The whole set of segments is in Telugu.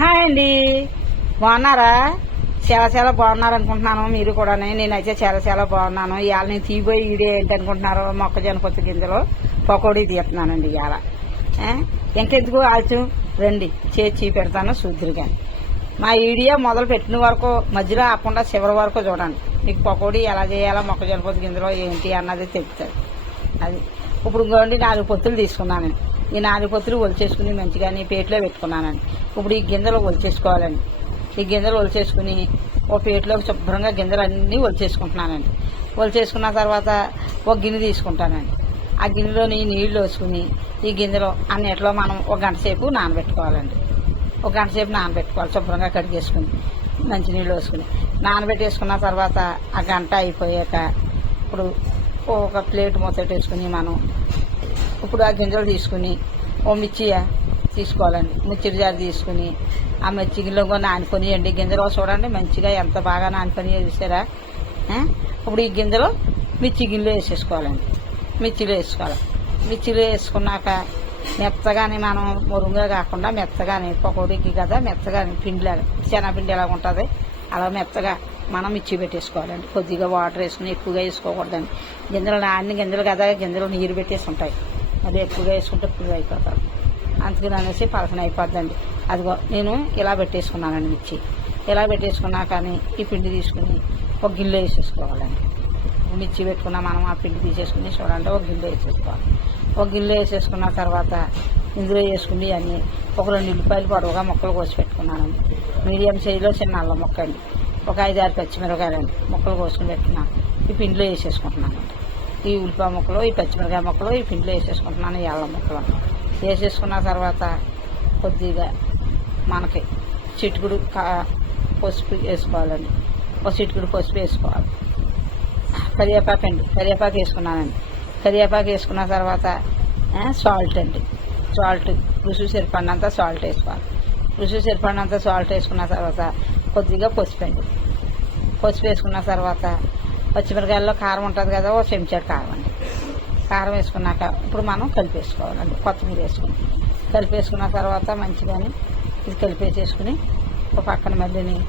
హాయ్ అండి. బాగున్నారా? చాలా చాలా బాగున్నారు అనుకుంటున్నాను మీరు కూడా నేనైతే చాలా చాలా బాగున్నాను. ఇవాళ నేను తీయబోయి ఈడే ఏంటి అనుకుంటున్నారు మొక్కజొన్న కొత్త గింజలు పకోడీ తీస్తున్నానండి ఇవాళ. ఇంకెందుకు ఆలస్యం? రండి చేసి పెడతాను చూద్దరు కానీ మా వీడియో మొదలు పెట్టిన వరకు మధ్యలో ఆపకుండా చివరి వరకు చూడండి. మీకు పకోడీ ఎలా చేయాలో మొక్కజొన్న పొత్తు గింజలో ఏంటి అన్నది తెలుస్తుంది. అది ఇప్పుడు ఇంకోండి నాలుగు పొత్తులు తీసుకున్నానండి ఈ నాలుగు పొత్తులు ఒలిచేసుకుని మంచిగా నీ పేట్లో పెట్టుకున్నానండి ఇప్పుడు ఈ గింజలు ఒలిచేసుకోవాలండి ఈ గింజలు ఒలిచేసుకుని ఓ పేట్లో శుభ్రంగా గింజలు అన్నీ ఒలిచేసుకుంటున్నానండి ఒలిచేసుకున్న తర్వాత ఒక గిన్నె తీసుకుంటానండి ఆ గిన్నెలోని నీళ్ళు వేసుకుని ఈ గింజలు అన్నిట్లో మనం ఒక గంట సేపు నానబెట్టుకోవాలండి. ఒక గంట సేపు నానబెట్టుకోవాలి శుభ్రంగా కడిగేసుకుని మంచినీళ్ళు వేసుకుని. నానబెట్టేసుకున్న తర్వాత ఆ గంట అయిపోయాక ఇప్పుడు ఒక ప్లేట్ మొత్తటేసుకుని మనం ఇప్పుడు ఆ గింజలు తీసుకుని ఓ మిర్చి తీసుకోవాలండి. మిర్చి జారి తీసుకుని ఆ మిర్చి గిన్నెలో నానుకొని ఎండి గింజలు చూడండి మంచిగా ఎంత బాగా నానుకొని చూసారా? ఇప్పుడు ఈ గింజలు మిర్చి గిన్నెలో వేసేసుకోవాలండి. మిర్చిలో వేసుకోవాలి. మిర్చిలో వేసుకున్నాక మెత్తగాని మనం మురుంగా కాకుండా మెత్తగాని పకోడీకి కదా మెత్తగాని పిండిలాగా శనగపిండి ఎలా ఉంటుంది అలా మెత్తగా మనం మిర్చి పెట్టేసుకోవాలండి. కొద్దిగా వాటర్ వేసుకుని ఎక్కువగా వేసుకోకూడదండి. గింజలు నాన్ని గింజలు కదా గింజలు నీరు పెట్టేసి ఉంటాయి. అది ఎక్కువగా వేసుకుంటే పులుగు అయిపోతారు అందుకని అనేసి పలకన అయిపోద్దండి. అదిగో నేను ఇలా పెట్టేసుకున్నానండి మిర్చి. ఇలా పెట్టేసుకున్నా కానీ ఈ పిండి తీసుకుని ఒక గిన్నెలో వేసేసుకోవాలండి. మిర్చి పెట్టుకున్న మనం ఆ పిండి తీసేసుకుని చూడండి ఒక గిన్నెలో వేసేసుకోవాలి. ఒక గిన్నెలో వేసేసుకున్న తర్వాత ఇందులో వేసుకుని అని ఒక రెండు ఉల్లిపాయలు పొడవుగా ముక్కలు కోసి పెట్టుకున్నాను మీడియం సైజులో చిన్న అల్లం మొక్క అండి. ఒక ఐదు ఆరు పచ్చిమిరపకాయలండి. ముక్కలు కోసుకుని పెట్టుకున్నాను. ఈ పిండిలో వేసేసుకుంటున్నాను ఈ ఉల్లిపాయ ముక్కలు ఈ పచ్చిమిరకాయ ముక్కలు ఈ పిండిలో వేసేసుకుంటున్నాను ఈ ముక్కలు. వేసేసుకున్న తర్వాత కొద్దిగా మనకి చిటుకుడు కా- పసుపు వేసుకోవాలండి. ఒక చిటుకుడు పసుపు వేసుకోవాలి. కరివేపాకు అండి కరివేపాకు వేసుకున్నానండి. కరివేపాకు వేసుకున్న తర్వాత సాల్ట్ అండి. సాల్ట్ రుచి సరిపడినంత సాల్ట్ వేసుకోవాలి. రుచి సరిపడినంత సాల్ట్ వేసుకున్న తర్వాత కొద్దిగా పసుపు అండి. పసుపు వేసుకున్న తర్వాత పచ్చిమిరకాయల్లో కారం ఉంటుంది కదా ఓ చెంచాడు కారం అండి. కారం వేసుకున్నాక ఇప్పుడు మనం కలిపేసుకోవాలండి కొత్తిమీర వేసుకుని కలిపేసుకున్న తర్వాత మంచిగాని ఇది కలిపేసేసుకుని ఒక పక్కన మళ్ళీని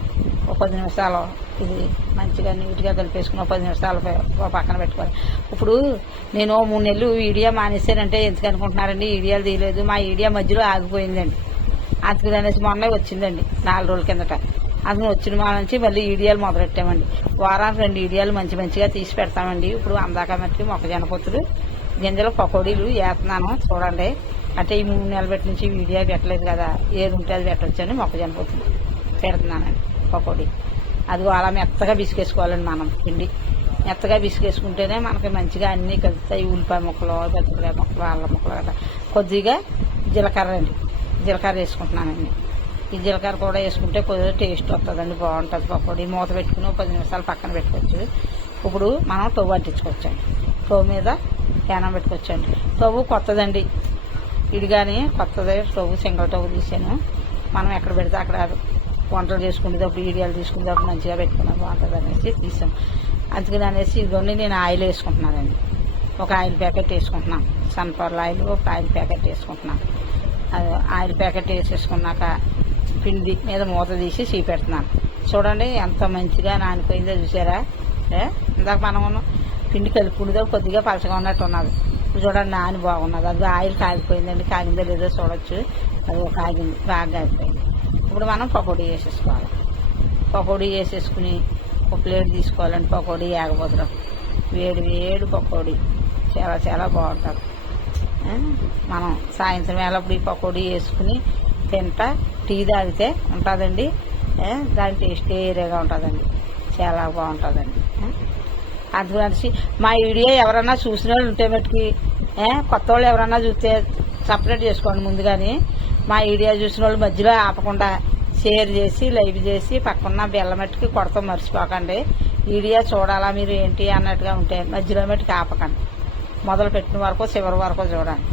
ఒక పది నిమిషాలు ఇది మంచిగా నీట్గా కలిపేసుకుని ఒక పది నిమిషాలు ప- ఒక పక్కన పెట్టుకోవాలి. ఇప్పుడు నేను ఓ మూడు నెలలు ఈడియా మానేసానంటే ఎందుకు అనుకుంటున్నారండి? ఈడియాలు తీయలేదు మా ఈడియా మధ్యలో ఆగిపోయిందండి. అందుకు అనేసి మొన్న వచ్చిందండి నాలుగు రోజుల కిందట. అందుకని వచ్చిన మా నుంచి మళ్ళీ ఈడియాలు మొదలెట్టామండి. వారానికి రెండు ఈడియాలు మంచి మంచిగా తీసి పెడతామండి. ఇప్పుడు అందాక మట్టి మొక్కజొన్న పొత్తులు గింజలు పకోడీలు వేస్తున్నాను. చూడండి. అంటే ఈ మూడు నెలల బట్టి నుంచి వీడియో పెట్టలేదు కదా. ఏది ఉంటే అది పెట్టొచ్చని మొక్కజొన్న పొత్తులు పెడుతున్నానండి. పకోడీ. అది అలా మెత్తగా బిసికేసుకోవాలండి మనం పిండి. మెత్తగా బిసికేసుకుంటేనే మనకి మంచిగా అన్నీ కలుస్తాయి. ఉల్లిపాయ ముక్కలు పచ్చిమిరకాయ ముక్కలు అల్లం ముక్కలు కదా కొద్దిగా జీలకర్ర అండి. జీలకర్ర వేసుకుంటున్నానండి. ఈ జీలకర్ర కూడా వేసుకుంటే కొద్దిగా టేస్ట్ వస్తుందండి బాగుంటుంది పకోడీ మూత పెట్టుకుని ఒక పది నిమిషాలు పక్కన పెట్టుకోవచ్చు. ఇప్పుడు మనం టవ్ అంటించుకోవచ్చండి. స్టవ్ మీద యానం పెట్టుకోవచ్చండి. టవ్ కొత్తదండి. ఇది కొత్తది స్టవ్ సింగల్ స్టవ్ తీసాను. మనం ఎక్కడ పెడితే అక్కడ వంటలు చేసుకునేటప్పుడు ఈడియాలు తీసుకునేటప్పుడు మంచిగా పెట్టుకున్నాం బాగుంటుంది అనేసి తీసాం. అందుకని అనేసి ఇదిగోండి నేను ఆయిల్ వేసుకుంటున్నానండి. ఒక ఆయిల్ ప్యాకెట్ వేసుకుంటున్నాను సన్ఫ్లవర్ ఆయిల్ ఒక ఆయిల్ ప్యాకెట్ వేసుకుంటున్నాను అది ఆయిల్ ప్యాకెట్ వేసేసుకున్నాక పిండి మీద మూత తీసి చూపెడుతున్నాను. చూడండి ఎంత మంచిగా నానిపోయిందో చూసారా? ఇందాక మనం పిండి కలుపుకునేదో కొద్దిగా పలచగా ఉన్నట్టు ఉన్నది. చూడండి నాని బాగున్నది. అది ఆయిల్ కాగిపోయిందండి. కాగిందో లేదో చూడొచ్చు. అది ఒక కాగింది. బాగా కాగిపోయింది. ఇప్పుడు మనం పకోడీ వేసేసుకోవాలి పకోడీ వేసేసుకుని ఒక ప్లేట్ తీసుకోవాలండి. పకోడీ ఏగబోతున్నాం వేడి వేడి పకోడీ. చాలా చాలా బాగుంటుంది. మనం సాయంత్రం వేళప్పుడు ఈ పకోడీ వేసుకుని తింటా టీ తాగితే ఉంటుందండి. దాని టేస్ట్ ఏరేగా ఉంటుందండి. చాలా బాగుంటుందండి. అందుకని మా వీడియో ఎవరన్నా చూసిన వాళ్ళు ఉంటే మట్టుకి కొత్త వాళ్ళు ఎవరన్నా చూస్తే సపరేట్ చేసుకోండి ముందుగానే. మా వీడియో చూసిన వాళ్ళు మధ్యలో ఆపకుండా షేర్ చేసి లైవ్ చేసి పక్కన బెల్ల మట్టుకి కొడతాం మర్చిపోకండి. వీడియో చూడాలా మీరు ఏంటి అన్నట్టుగా ఉంటే మధ్యలో మట్టుకి ఆపకండి. మొదలు పెట్టిన వరకు చివరి వరకు చూడండి.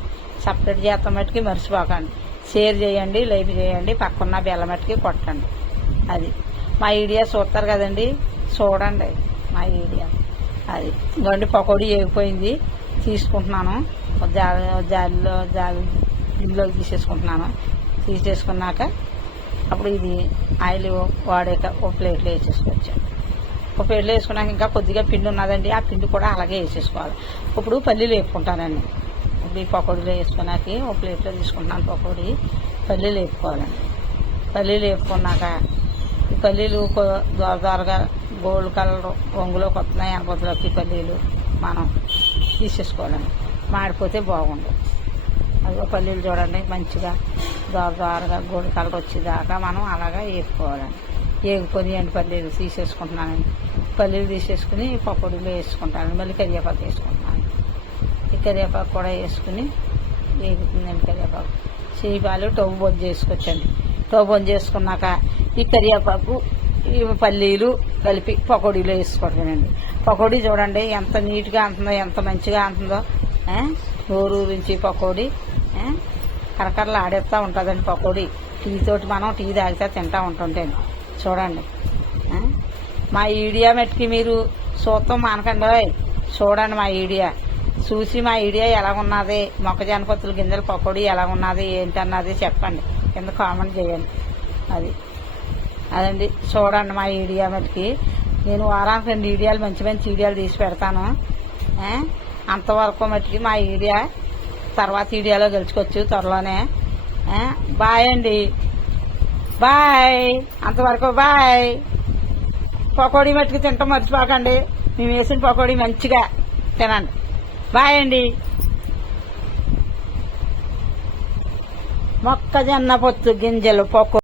సపరేట్ చేస్తాం మట్టుకి మర్చిపోకండి. షేర్ చేయండి లైక్ చేయండి పక్కన్న బెల్లమట్టికి కొట్టండి. అది. మా వీడియో చూస్తారు కదండి? చూడండి మా వీడియో అది. గండి పకోడీ ఏగిపోయింది. తీసుకుంటున్నాను. జాలి జాలిలో జాలి గిన్నెలోకి తీసేసుకుంటున్నాను. తీసేసుకున్నాక అప్పుడు ఇది ఆయిల్ వాడాక ఒక ప్లేట్లో వేసేసుకోవచ్చు. ఒక ప్లేట్లో వేసుకున్నాక ఇంకా కొద్దిగా పిండి ఉన్నదండి. ఆ పిండి కూడా అలాగే వేసేసుకోవాలి. ఇప్పుడు పల్లీలు వేపుకుంటానండి. ఇప్పుడు ఈ పకోడీలో వేసుకున్నాక ఒక ప్లేట్లో తీసుకుంటున్నాను పకోడీ. పల్లీలు వేపుకోవాలండి. పల్లీలు వేపుకున్నాక ఈ పల్లీలు కొ- దోర దోరగా గోల్డ్ కలర్ రంగులోకి వస్తున్నాయి అనపతిలోకి పల్లీలు మనం తీసేసుకోవాలండి. మాడిపోతే బాగుండదు అదిగో పల్లీలు చూడండి మంచిగా దోర దోరగా గోల్డ్ కలర్ వచ్చేదాకా మనం అలాగా వేపుకోవాలండి. వేగుకొని ఎండు పల్లీలు తీసేసుకుంటున్నానండి. పల్లీలు తీసేసుకుని పకోడీలో వేసుకుంటాను మళ్ళీ కరివేపాకు వేసుకుంటాను కరివేపాకు కూడా వేసుకుని వేగుతుందండి కరివేపాకు చేపాలు టవ్ బొంజ చేసుకొచ్చండి. టవ్ బొంజ చేసుకున్నాక ఈ కరివేపాకు ఈ పల్లీలు కలిపి పకోడీలో వేసుకోవడమేనండి పకోడీ చూడండి ఎంత నీట్గా అంటుందో ఎంత మంచిగా అంటుందో. నోరు నుంచి పకోడీ. కరకరలు ఆడేస్తూ ఉంటుందండి పకోడీ. టీ తోటి మనం టీ తాగితే తింటూ ఉంటుంటేను. చూడండి. మా ఈడియా మట్టుకి మీరు చూస్తాం మానకండి చూడండి మా ఈడియా. చూసి మా ఈడియా ఎలా ఉన్నది మొక్కజొన్న పొత్తుల గింజల పకోడీ ఎలా ఉన్నది ఏంటన్నది చెప్పండి. కింద కామెంట్ చేయండి. అది. అదండి. చూడండి మా ఈడియా మటుకి. నేను వారానికి రెండు ఈడియాలు మంచి మంచి ఈడియాలు తీసి పెడతాను. అంతవరకు మటుకి మా ఈడియా తర్వాత ఈడియాలో గెలుచుకోవచ్చు త్వరలోనే. బాయ్ అండి. బాయ్. అంతవరకు బాయ్. పకోడీ మట్టుకు తింటాం మర్చిపోకండి. మేము వేసిన పకోడీ మంచిగా తినండి. బాయ్ అండి. మొక్కజొన్న పొత్తు గింజలు పొక్కు